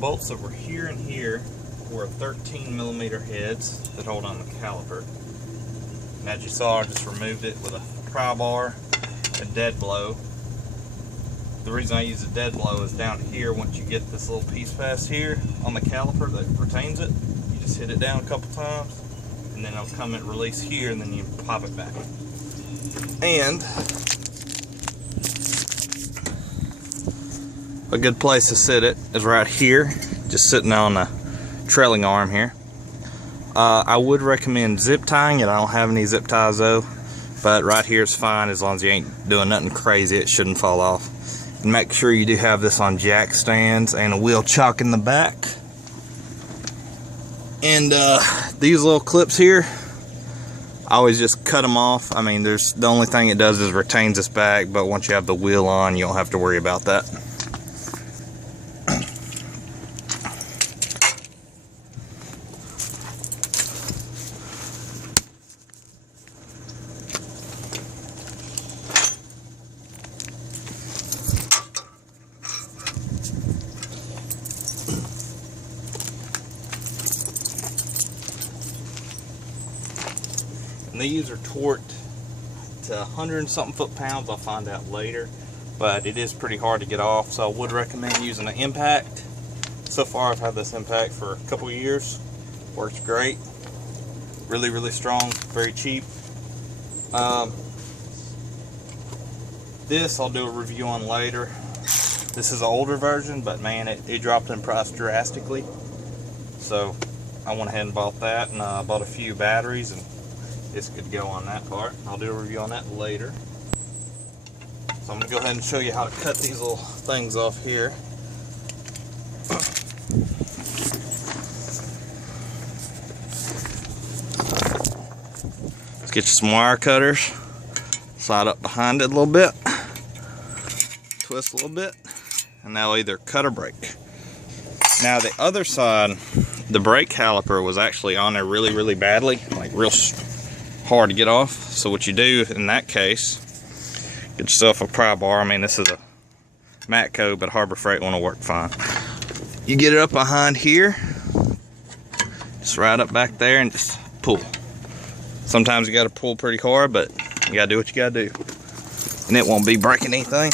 bolts that were here and here were 13mm heads that hold on the caliper. And as you saw, I just removed it with a pry bar, a dead blow. The reason I use a dead blow is down here, once you get this little piece past here on the caliper that retains it, you just hit it down a couple times, and then it'll come and release here, and then you pop it back. And a good place to sit it is right here, just sitting on the trailing arm here. I would recommend zip tying it. I don't have any zip ties though, but right here is fine as long as you ain't doing nothing crazy. It shouldn't fall off. And make sure you do have this on jack stands and a wheel chock in the back. And these little clips here, I always just cut them off. I mean, the only thing it does is retains this back, but once you have the wheel on, you don't have to worry about that. These are torqued to 100 and something foot-pounds. I'll find out later, but it is pretty hard to get off, so I would recommend using an impact. So far I've had this impact for a couple years. Works great. Really strong, very cheap. This I'll do a review on later. This is an older version, but man, it dropped in price drastically. So I went ahead and bought that, and bought a few batteries, and it's good to go on that part. I'll do a review on that later. So I'm going to go ahead and show you how to cut these little things off here. Let's get you some wire cutters. Slide up behind it a little bit. Twist a little bit. And that'll either cut or break. Now the other side, the brake caliper was actually on there really badly. Like real hard to get off. So what you do in that case, get yourself a pry bar. I mean, this is a Matco, but Harbor Freight one will work fine. You get it up behind here, just right up back there, and just pull. Sometimes you got to pull pretty hard, but you got to do what you got to do, and it won't be breaking anything.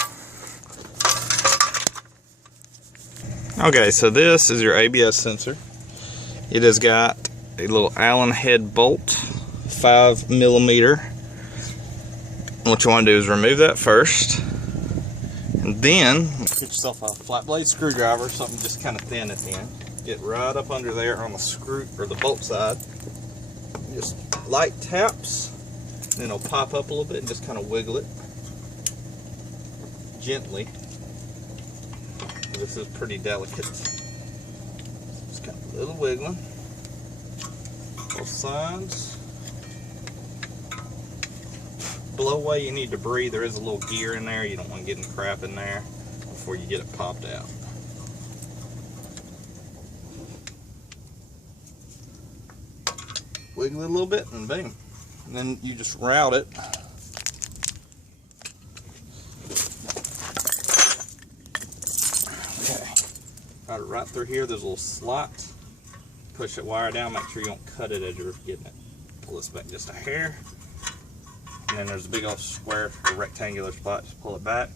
Okay, so this is your ABS sensor. It has got a little Allen head bolt, 5mm. What you want to do is remove that first, and then get yourself a flat blade screwdriver, something just kind of thin at the end. Get right up under there on the screw or the bolt side. Just light taps, then it'll pop up a little bit, and just kind of wiggle it gently. This is pretty delicate. Just got a little wiggling. Both sides. Below way you need to breathe. There is a little gear in there. You don't want to get any crap in there before you get it popped out. Wiggle it a little bit and boom. And then you just route it. Okay. Got it right through here. There's a little slot. Push that wire down. Make sure you don't cut it as you're getting it. Pull this back just a hair. And then there's a big old square or rectangular spot. Just pull it back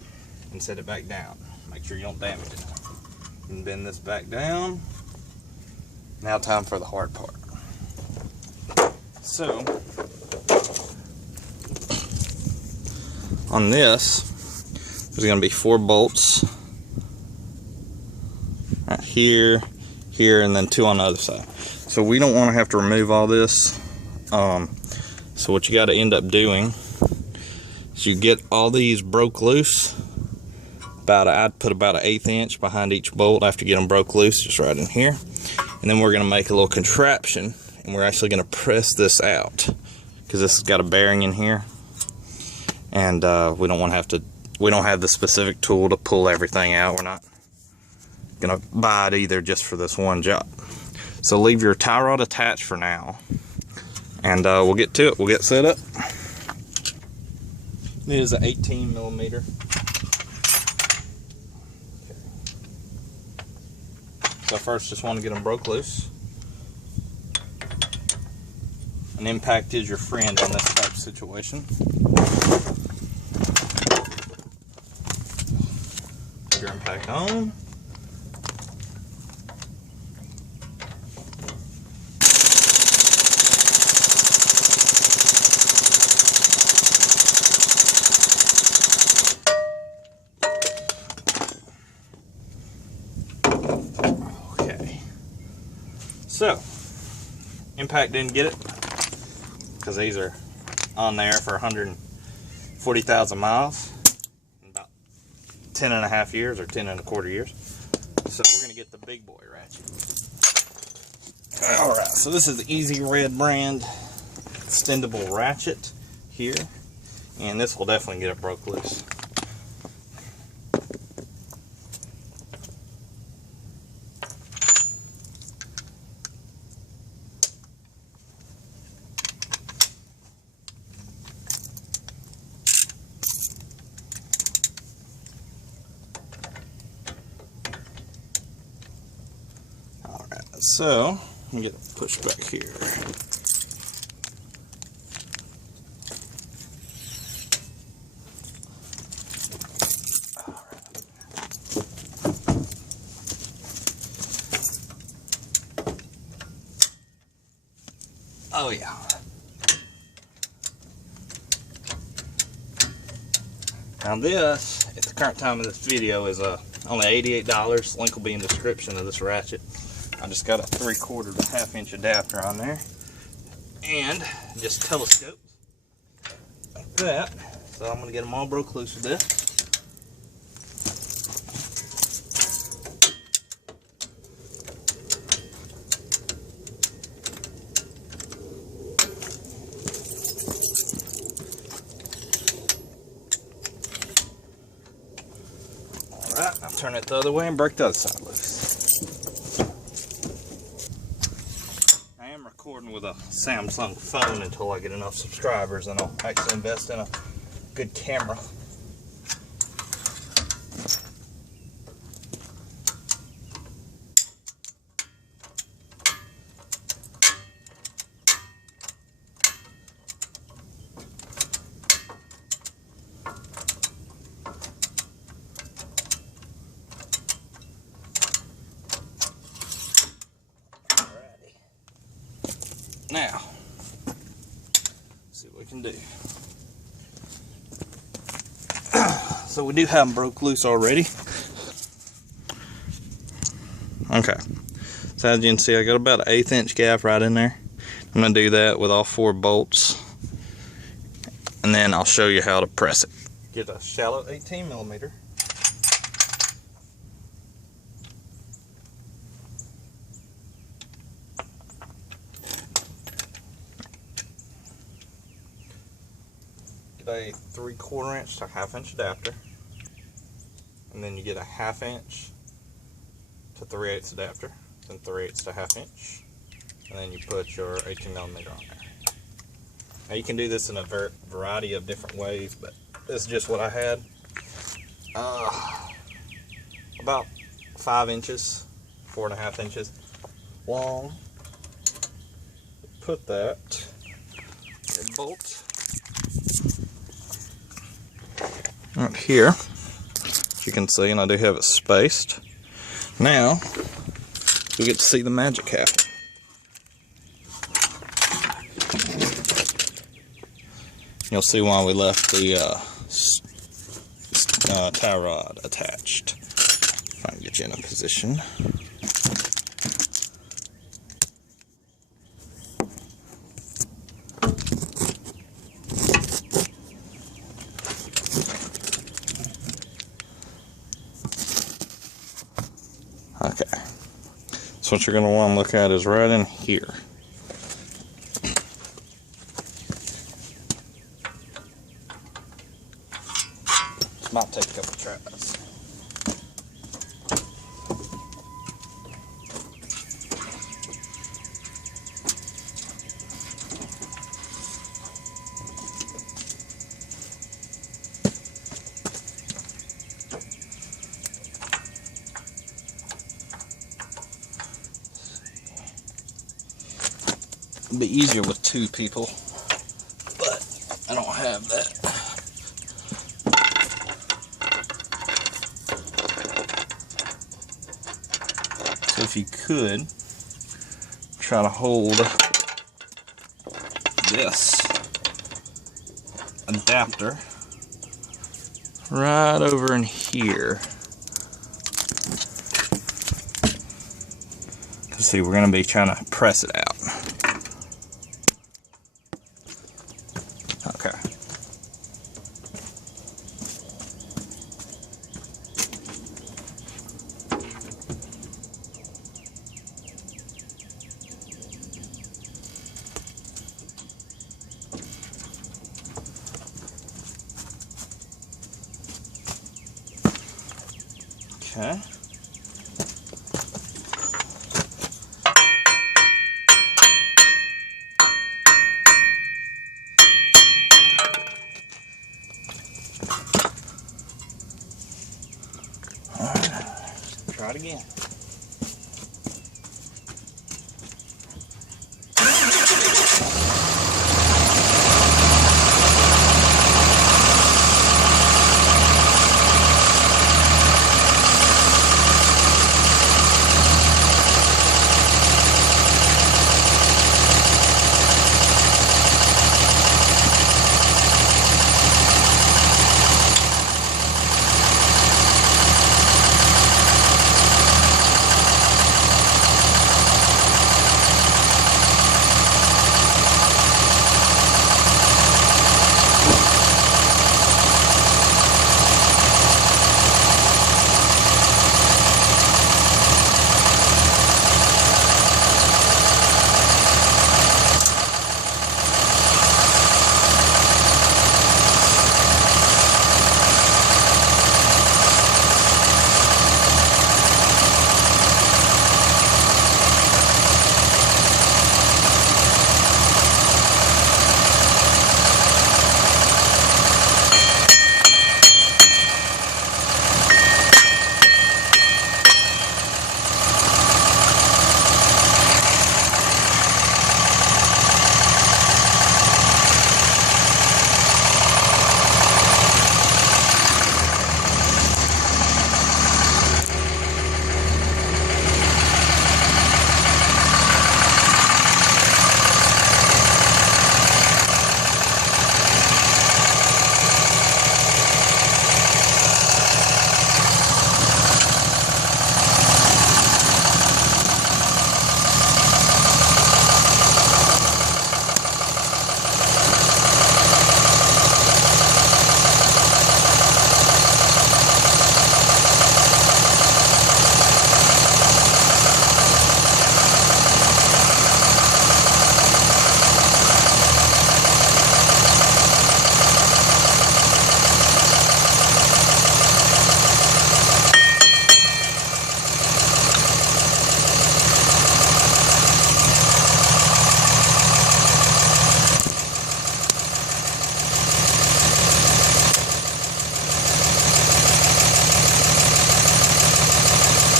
and set it back down. Make sure you don't damage it. And bend this back down. Now time for the hard part. So, on this, there's going to be 4 bolts. Right here, here, and then 2 on the other side. So we don't want to have to remove all this. So what you got to end up doing is you get all these broke loose. I'd put about an 1/8 inch behind each bolt after you get them broke loose, just right in here. And then we're going to make a little contraption, and we're actually going to press this out because this has got a bearing in here, and we don't want to have to. We don't have the specific tool to pull everything out. We're not going to buy it either just for this one job. So leave your tie rod attached for now, and we'll get to it. We'll get set up. It is an 18mm. So first, just want to get them broke loose. An impact is your friend on this type of situation. Put your impact on. So, impact didn't get it because these are on there for 140,000 miles in about 10 and a half years or 10 and a quarter years. So we're going to get the big boy ratchet. Alright, so this is the Easy Red brand extendable ratchet here, and this will definitely get it broke loose. So, let me get it pushed back here. Oh yeah. Now this, at the current time of this video, is only $88. Link will be in the description of this ratchet. I just got a 3/4 to 1/2 inch adapter on there, and just telescope like that. So I'm gonna get them all broke loose with this. All right, I'll turn it the other way and break the other side loose. Recording with a Samsung phone until I get enough subscribers, and I'll actually invest in a good camera. Now, let's see what we can do. So we do have them broke loose already. Okay, so as you can see, I got about an 1/8 inch gap right in there. I'm gonna do that with all 4 bolts, and then I'll show you how to press it. Get a shallow 18mm. A 3/4 inch to 1/2 inch adapter, and then you get a 1/2 inch to 3/8 adapter, then 3/8 to 1/2 inch, and then you put your 18mm on there. Now you can do this in a variety of different ways, but this is just what I had. About 5 inches, 4.5 inches long. Put that in bolt right here, as you can see, and I do have it spaced. Now we get to see the magic happen. You'll see why we left the tie rod attached. If I can get you in a position. Okay, so what you're going to want to look at is right in here. This might take a couple tries. It'd be easier with 2 people, but I don't have that. So if you could try to hold this adapter right over in here. See, we're going to be trying to press it out. Okay. Okay. Try it again.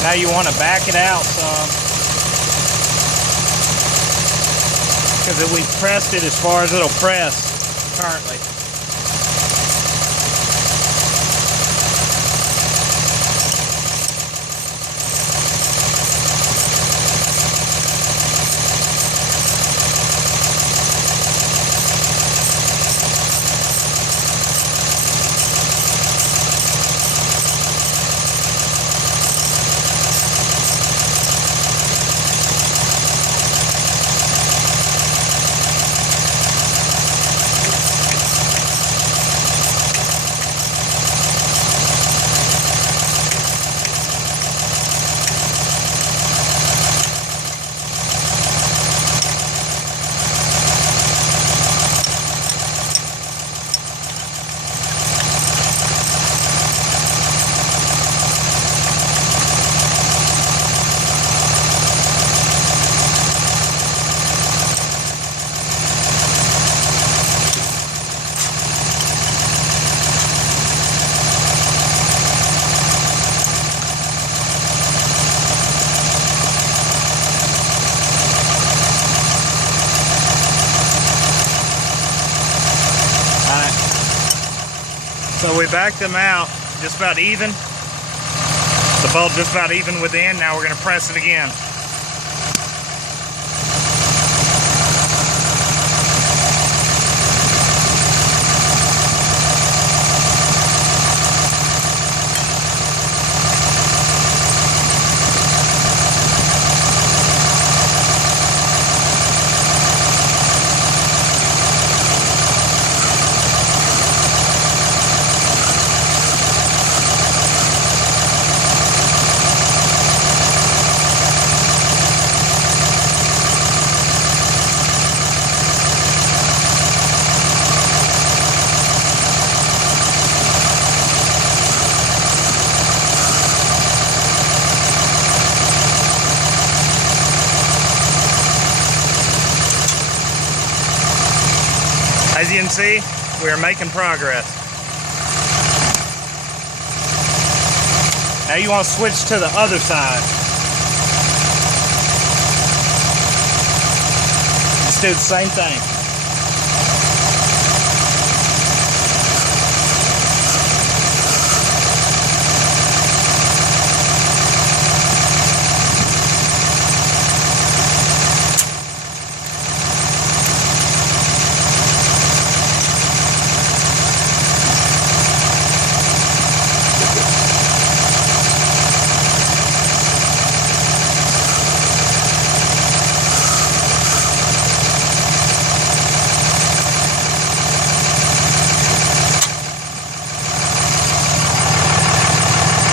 Now you want to back it out some, because we pressed it as far as it'll press currently. So we backed them out just about even. The bolt just about even within. Now we're going to press it again. As you can see, we are making progress. Now you want to switch to the other side. Just do the same thing.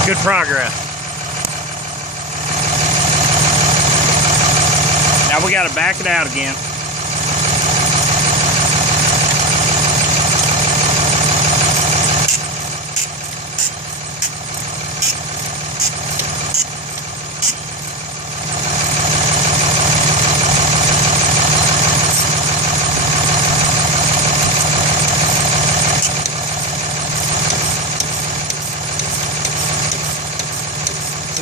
Good progress. Now we got to back it out again.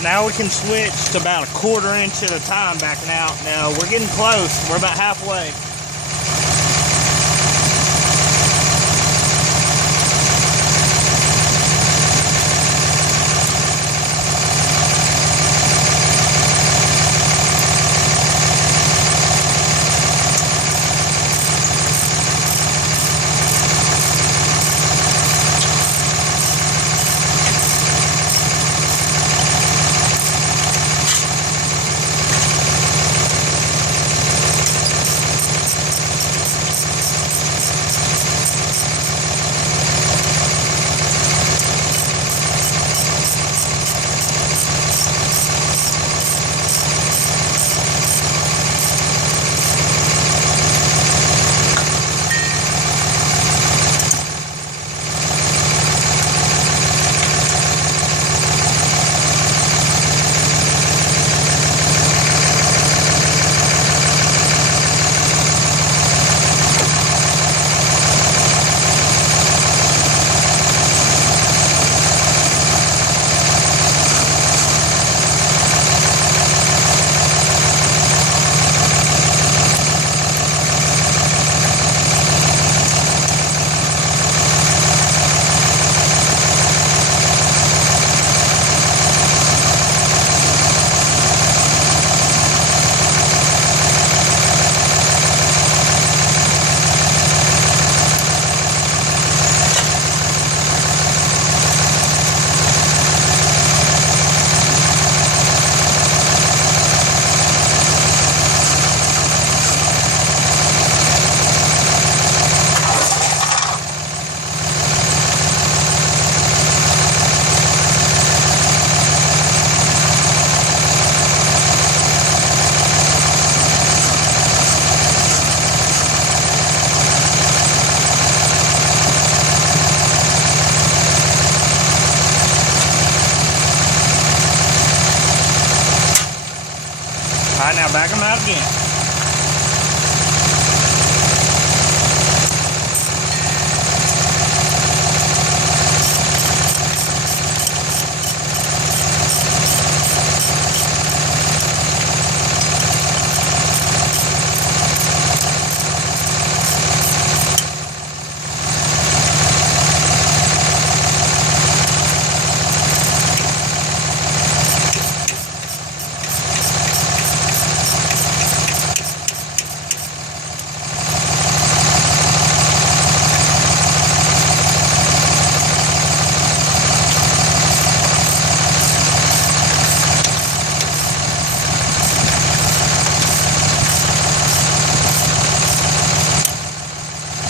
Now we can switch to about 1/4 inch at a time backing out. Now we're getting close. We're about halfway. All right, now back them out again.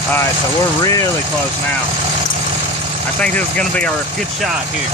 Alright, so we're really close now. I think this is going to be our good shot here.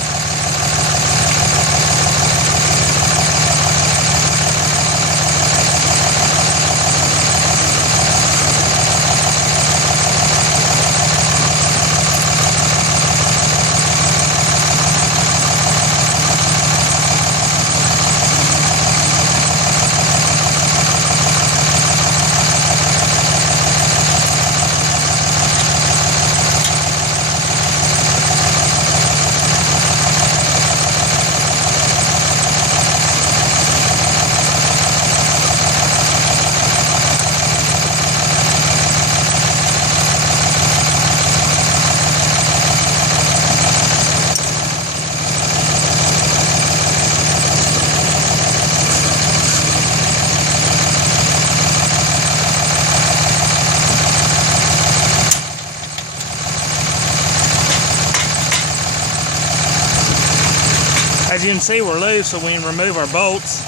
As you can see, we're loose, so we can remove our bolts.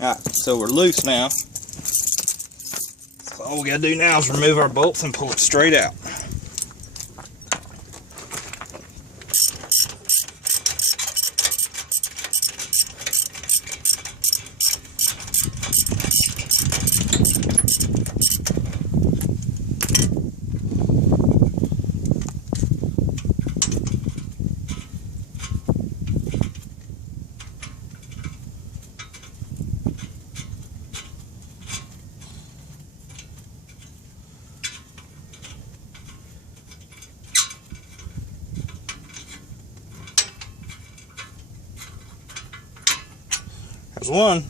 Alright, so we're loose now. So all we gotta do now is remove our bolts and pull it straight out. There's one,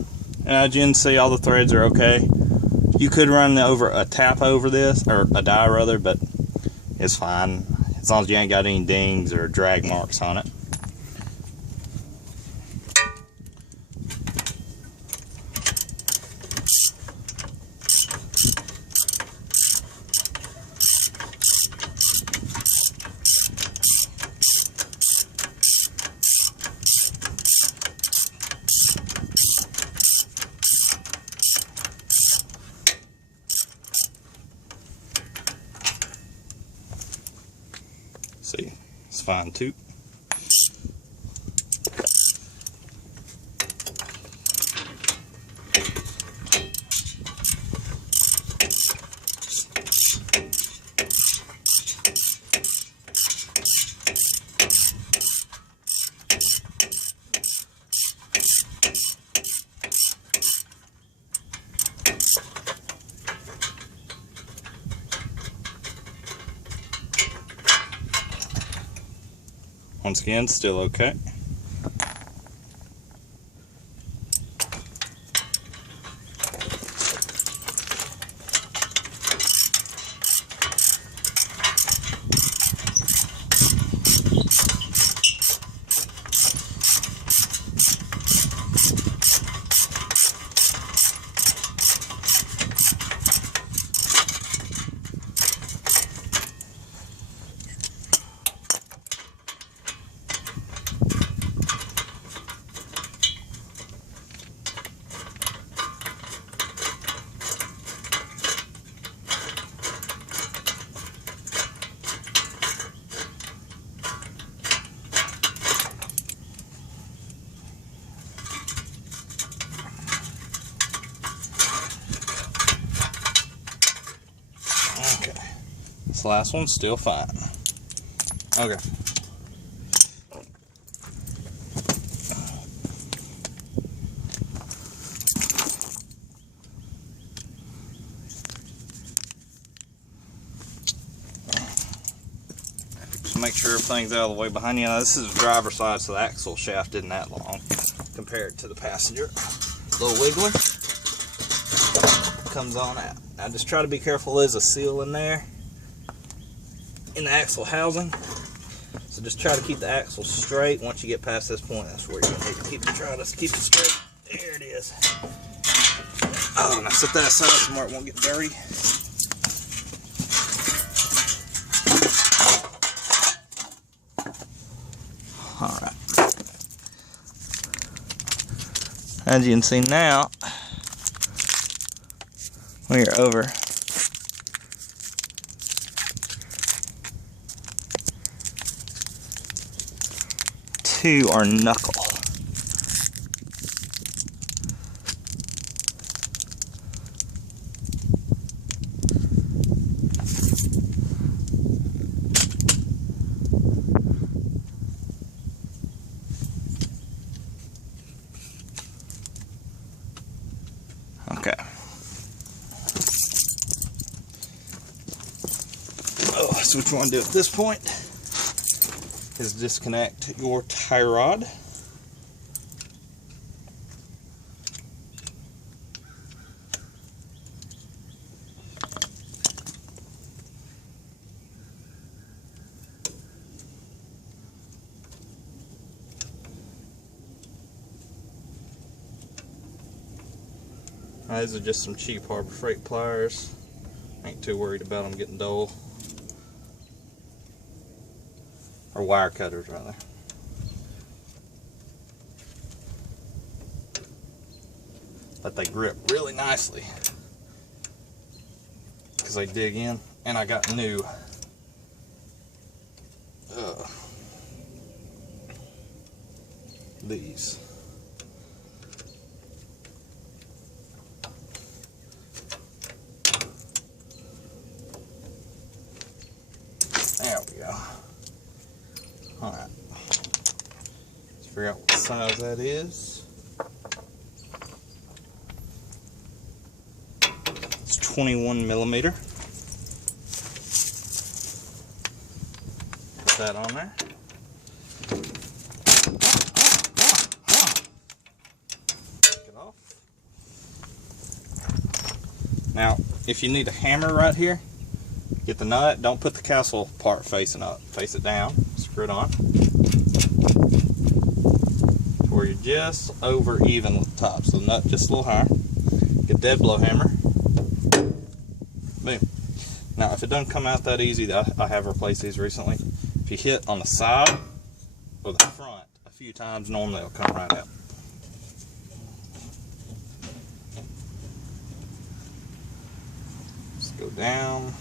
and as you can see, all the threads are okay. You could run a tap over this, or a die rather, but it's fine as long as you ain't got any dings or drag marks on it. See, it's fine too. Once again, still okay. Okay, this last one's still fine. Okay. Just make sure everything's out of the way behind you. Now, this is the driver's side, so the axle shaft isn't that long compared to the passenger. Little wiggler comes on out. Now just try to be careful, there's a seal in there in the axle housing. So just try to keep the axle straight. Once you get past this point, that's where you're going to need to keep it. Try to keep it straight. There it is. Oh, now set that aside somewhere it won't get dirty. As you can see now, we are over to our knuckle. Okay. Oh, so what you want to do at this point is disconnect your tie rod. These are just some cheap Harbor Freight pliers. Ain't too worried about them getting dull. Or wire cutters, rather. But they grip really nicely because they dig in. And I got new these. There we go. Alright. Let's figure out what size that is. It's 21 millimeter. Put that on there. Take it off. Now, if you need a hammer right here, get the nut. Don't put the castle part facing up. Face it down. Screw it on. To where you're just over even with the top. So the nut just a little higher. Get a dead blow hammer. Boom. Now if it doesn't come out that easy, I have replaced these recently. If you hit on the side or the front a few times, normally it'll come right out. Just go down.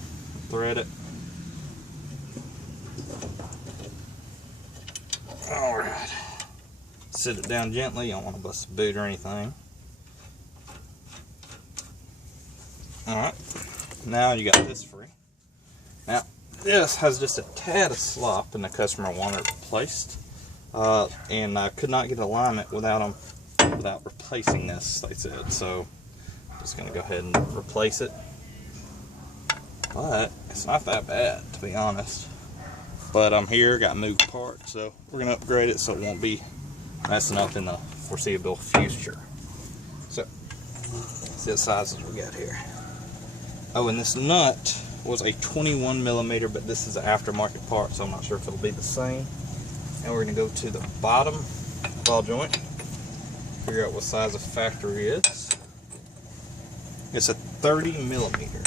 Thread it. Alright. Sit it down gently. You don't want to bust a boot or anything. Alright. Now you got this free. Now, this has just a tad of slop and the customer wanted it replaced. And I could not get alignment without replacing this, they said. So, I'm just going to go ahead and replace it. But it's not that bad, to be honest. But I'm here, got moved parts, so we're gonna upgrade it so it won't be messing up in the foreseeable future. So, see the sizes we got here. Oh, and this nut was a 21 millimeter, but this is an aftermarket part, so I'm not sure if it'll be the same. And we're gonna go to the bottom ball joint, figure out what size the factory is. It's a 30 millimeter.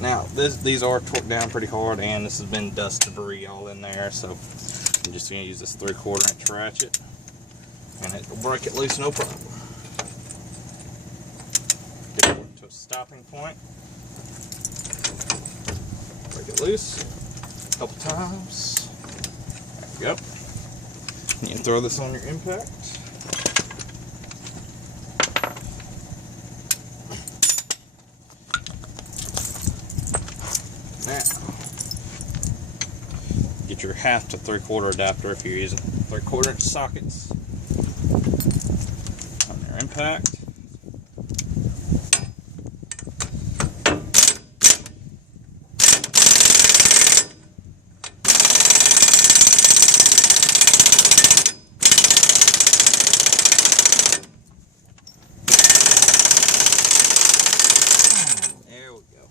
Now, these are torqued down pretty hard, and this has been dust debris all in there, so I'm just going to use this 3/4 inch ratchet, and it will break it loose no problem. Get it to a stopping point, break it loose a couple times. There we go. You can throw this on your impact. Now, get your 1/2 to 3/4 adapter if you're using 3/4 inch sockets on your impact. There we go.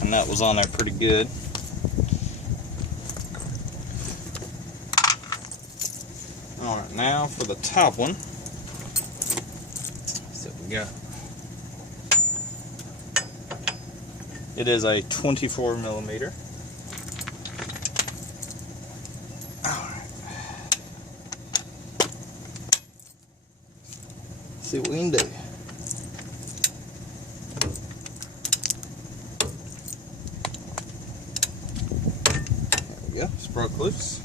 And that was on there pretty good. Alright, now for the top one. So we got, it is a 24 millimeter. Alright. see what we can do. There we go, it's broke loose.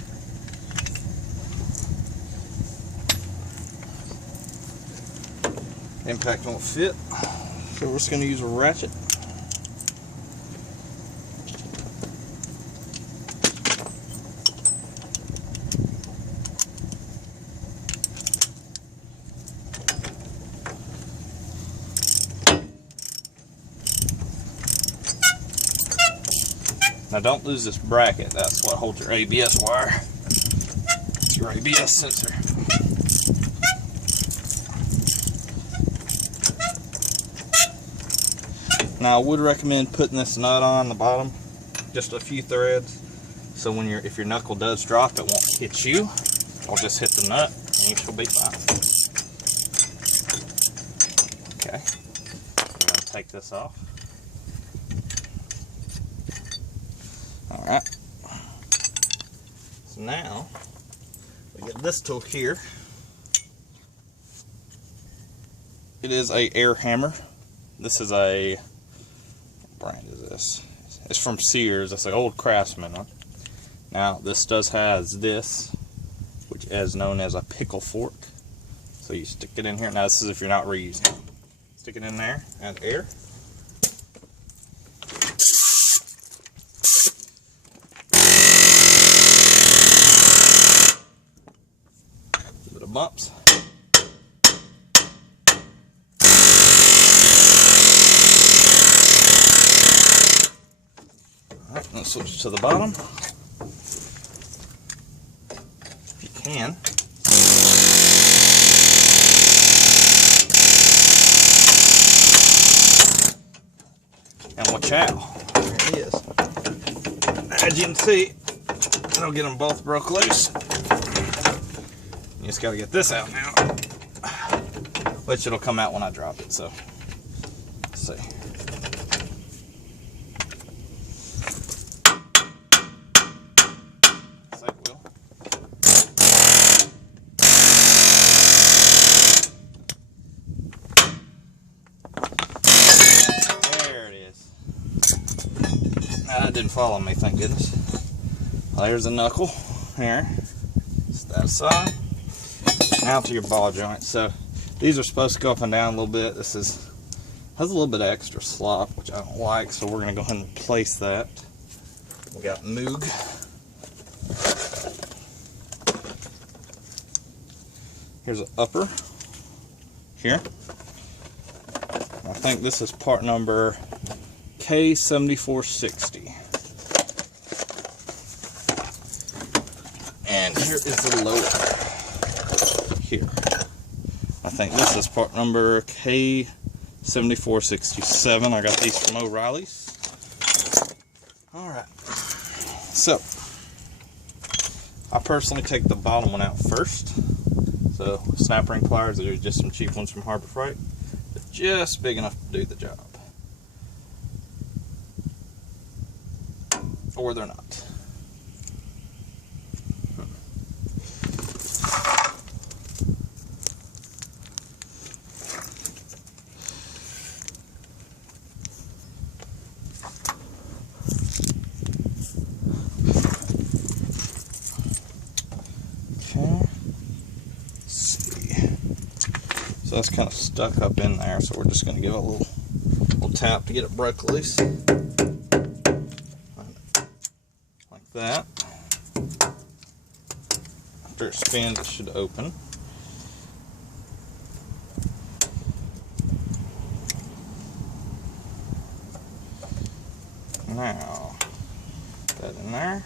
Impact won't fit, so we're just going to use a ratchet. Now don't lose this bracket, that's what holds your ABS wire. It's your ABS sensor. Now I would recommend putting this nut on the bottom, just a few threads, so when if your knuckle does drop, it won't hit you. It'll just hit the nut and you should be fine. Okay, I'm going to take this off. Alright, so now we get this tool here. It is a air hammer. This is a, what brand is this? It's from Sears. It's an old Craftsman. Now this does has this, which is known as a pickle fork. So you stick it in here. Now this is if you're not reusing it. Stick it in there, add air. Bumps. Alright, let's switch to the bottom. If you can. And watch out. There it is. As you can see, it'll get them both broke loose. You just got to get this out now, which it'll come out when I drop it, so let's see. Save wheel. There it is. Now that didn't fall on me, thank goodness. Well, there's a knuckle here. It's that side. Now to your ball joint. So these are supposed to go up and down a little bit. This has a little bit of extra slop, which I don't like, so we're going to go ahead and replace that. We got Moog. Here's an upper here. I think this is part number K7460. And here is the lower. Here. I think this is part number K7467. I got these from O'Reilly's. Alright. So, I personally take the bottom one out first. So, snap ring pliers, they're just some cheap ones from Harbor Freight. They're just big enough to do the job. Or they're not. So that's kind of stuck up in there, so we're just going to give it a little tap to get it broke loose. Like that. After it spins, it should open. Now, put that in there.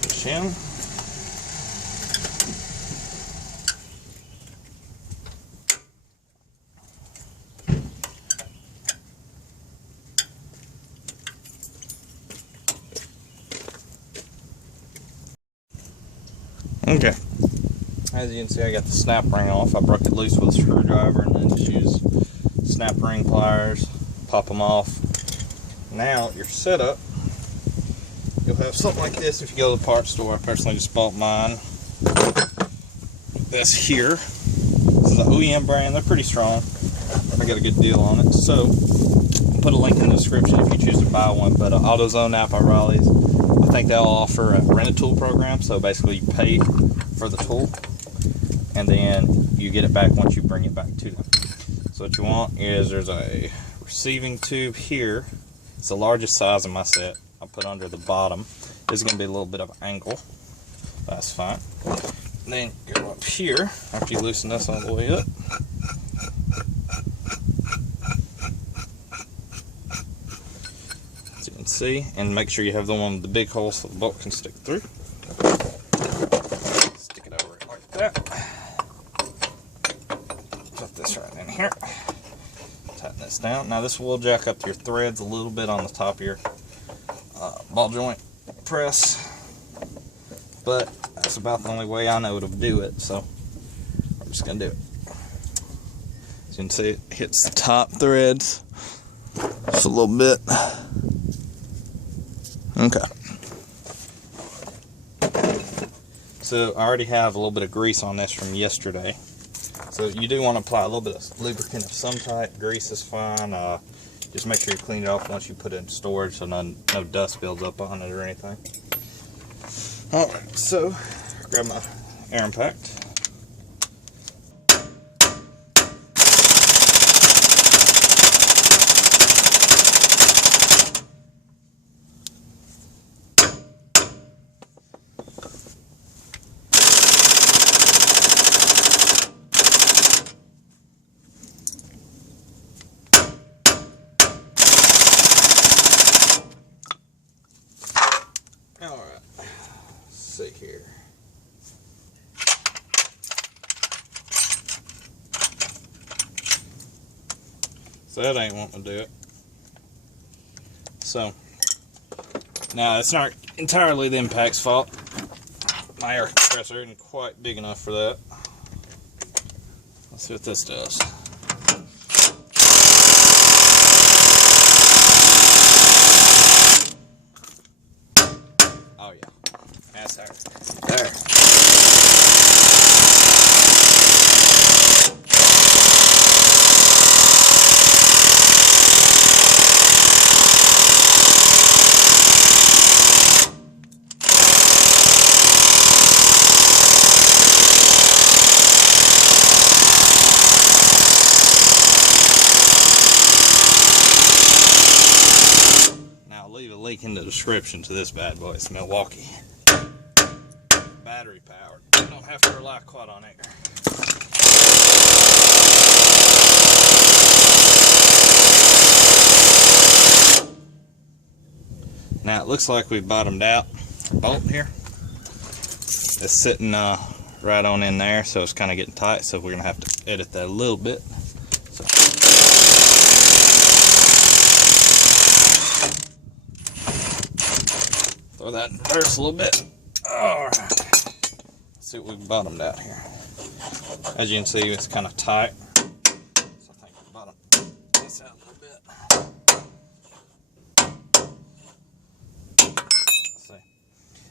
Push in. Okay, as you can see, I got the snap ring off. I broke it loose with a screwdriver and then just use snap ring pliers, pop them off. Now your setup, you'll have something like this if you go to the parts store. I personally just bought mine. This here. the OEM brand. They're pretty strong. I got a good deal on it. So I'll put a link in the description if you choose to buy one. But AutoZone Napa Raleigh, I think they'll offer a rent-a-tool program. So basically you pay for the tool and then you get it back once you bring it back to them. So what you want is, there's a receiving tube here. It's the largest size in my set. I'll put under the bottom. This is going to be a little bit of an angle. That's fine. And then go up here after you loosen this all the way up. As you can see, and make sure you have the one with the big hole so the bolt can stick through. Stick it over it like that. Put this right in here. Tighten this down. Now this will jack up your threads a little bit on the top of your ball joint press, but that's about the only way I know to do it, so I'm just gonna do it. As you can see, it hits the top threads just a little bit. Okay. So I already have a little bit of grease on this from yesterday. So you do want to apply a little bit of lubricant of some type. Grease is fine. Just make sure you clean it off once you put it in storage so no dust builds up on it or anything. Alright, so grab my air impact. Alright, let's see here. So that ain't wanting to do it. So, now it's not entirely the impact's fault. My air compressor isn't quite big enough for that. Let's see what this does. Oh yeah, that's her. There. Now I'll leave a link in the description to this bad boy. It's Milwaukee. Battery powered. You don't have to rely quite on air. Now it looks like we bottomed out our bolt here. It's sitting right on in there, so it's kind of getting tight, so we're going to have to edit that a little bit. So. Throw that in reverse a little bit. Alright. Let's see what we bottomed out here. As you can see, it's kind of tight. So I think we bottomed this out a little bit. Let's see.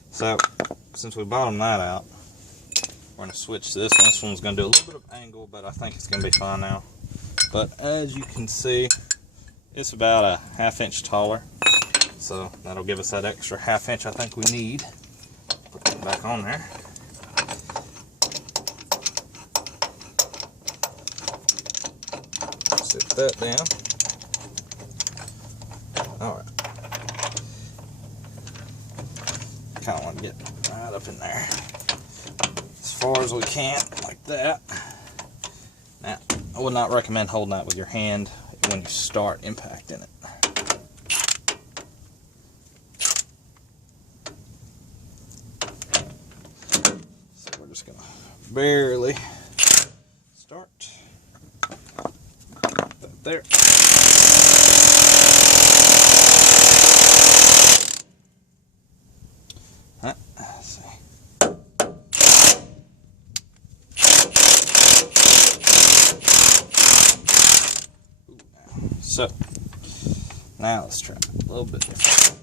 So, since we bottomed that out, we're going to switch to this one. This one's going to do a little bit of angle, but I think it's going to be fine now. But as you can see, it's about a ½ inch taller. So that'll give us that extra ½ inch I think we need. Put that back on there. Sit that down. Alright. Kind of want to get right up in there. As far as we can, like that. Now, I would not recommend holding that with your hand when you start impacting it. Just gonna barely start that there. Let's see. So now let's try it a little bit different.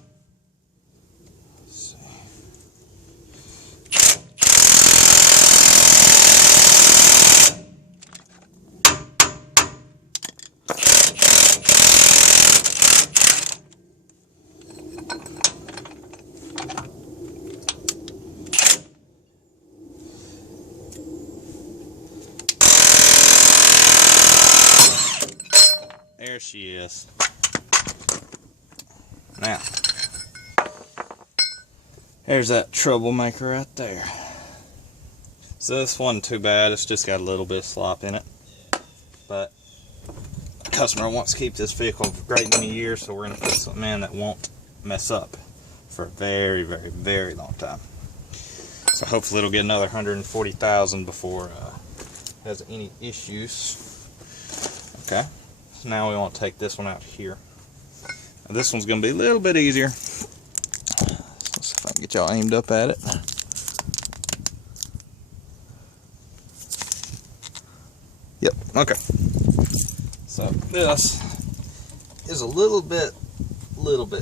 There she is. Now, there's that troublemaker right there. So this wasn't too bad, it's just got a little bit of slop in it. But the customer wants to keep this vehicle for a great many years, so we're going to put something in that won't mess up for a very, very, very long time. So hopefully it'll get another 140,000 before it has any issues. Okay, so now we want to take this one out here. Now this one's going to be a little bit easier. So let's see if I can get y'all aimed up at it. Yep, okay. So this is a little bit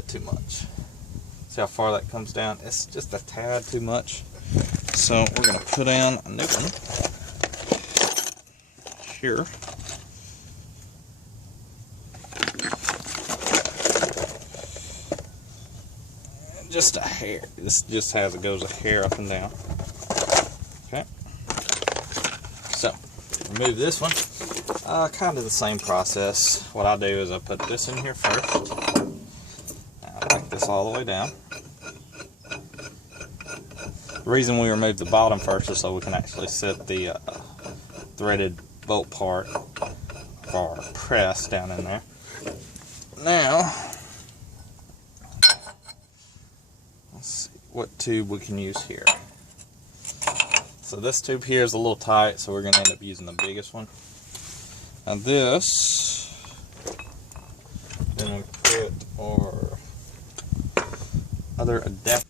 too much. See how far that comes down? It's just a tad too much. So we're going to put in a new one here. Just a hair. This just goes a hair up and down. Okay. So remove this one. Kind of the same process. What I do is I put this in here first. I take this all the way down. The reason we remove the bottom first is so we can actually set the threaded bolt part for our press down in there. Now, let's see what tube we can use here. So this tube here is a little tight, so we're going to end up using the biggest one. Now this, then we put our other adapter.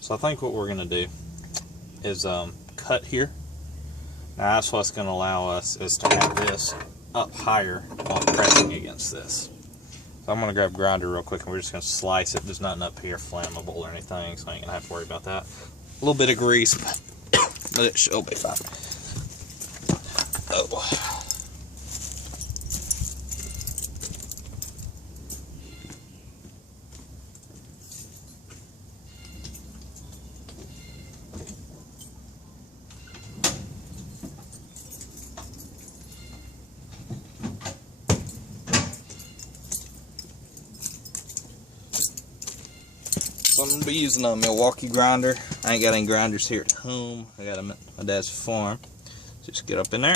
So I think what we're going to do is cut here. Now that's what's going to allow us is to have this up higher while pressing against this. So I'm going to grab a grinder real quick and we're just going to slice it. There's nothing up here flammable or anything, so I ain't going to have to worry about that. A little bit of grease, but it should be fine. Oh. So I'm going to be using a Milwaukee grinder. I ain't got any grinders here at home. I got them at my dad's farm. Just get up in there.